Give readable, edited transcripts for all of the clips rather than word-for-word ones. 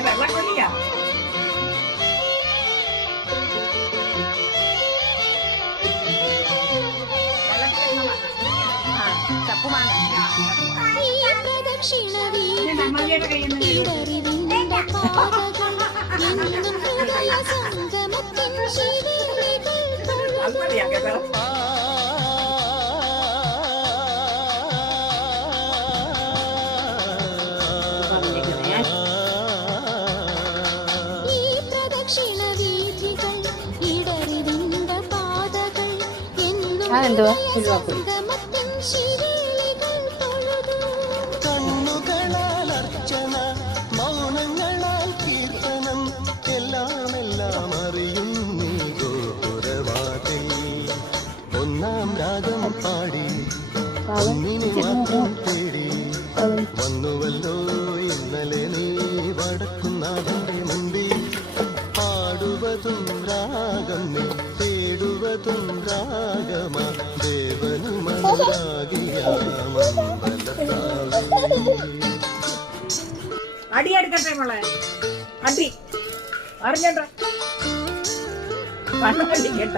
വെള്ളം കൊള്ളിയാ ചപ്പുമാങ്ങ അതെന്തുവാ ഉരുവാപ്പൊടി വന്നുവല്ലോ ഇന്നലെ നീ വടക്കുന്നാടിന്റെ മുമ്പിൽ പാടുവതും രാഗം നീ തേടുവതും രാഗമാ അടി എടുക്കട്ടെ മോളെ അടി അറിഞ്ഞോ പണം കണ്ടിക്കേട്ട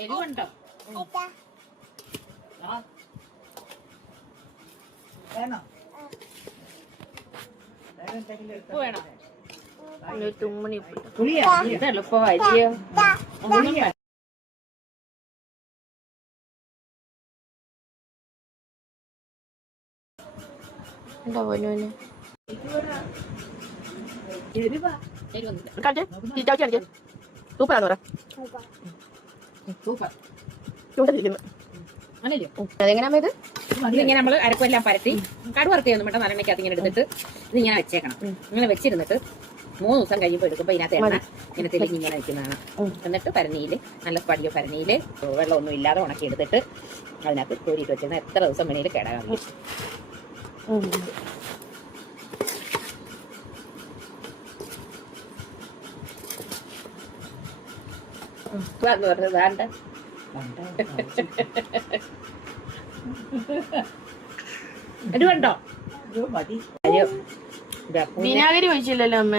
എരിവുണ്ടോ വേണോ വേണോ തുമ്മണി ഇത് എളുപ്പമായിരിക്കോ എന്താ പോനോന് സൂപ്പറാന്ന് പറ അതെങ്ങനെയാ ഇത് ഇതിങ്ങനെ നമ്മൾ അരപ്പെല്ലാം പരത്തി കടുവറുത്തൊന്നും വേണ്ട നല്ലെണ്ണയ്ക്കകത്ത് ഇങ്ങനെ എടുത്തിട്ട് ഇതിങ്ങനെ വെച്ചേക്കണം ഇങ്ങനെ വെച്ചിരുന്നിട്ട് 3 ദിവസം കഴിയുമ്പോൾ എടുക്കുമ്പോൾ ഇതിനകത്ത് എണ്ണ ഇങ്ങനെ തെളിഞ്ഞ് ഇങ്ങനെ വെക്കുന്നതാണ് എന്നിട്ട് പരണിയിൽ നല്ല പടിയ പരണിയിൽ വെള്ളമൊന്നും ഇല്ലാതെ ഉണക്കി എടുത്തിട്ട് അതിനകത്ത് കോരിയിട്ട് വെച്ചിരുന്ന എത്ര ദിവസം വേണേലും കേടാകാൻ പറഞ്ഞത് വേണ്ട ഇത് കണ്ടോ വിനാഗിരി ഒഴിച്ചില്ലല്ലോ അമ്മ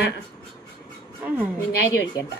വിനാഗിരി ഒഴിക്കണ്ട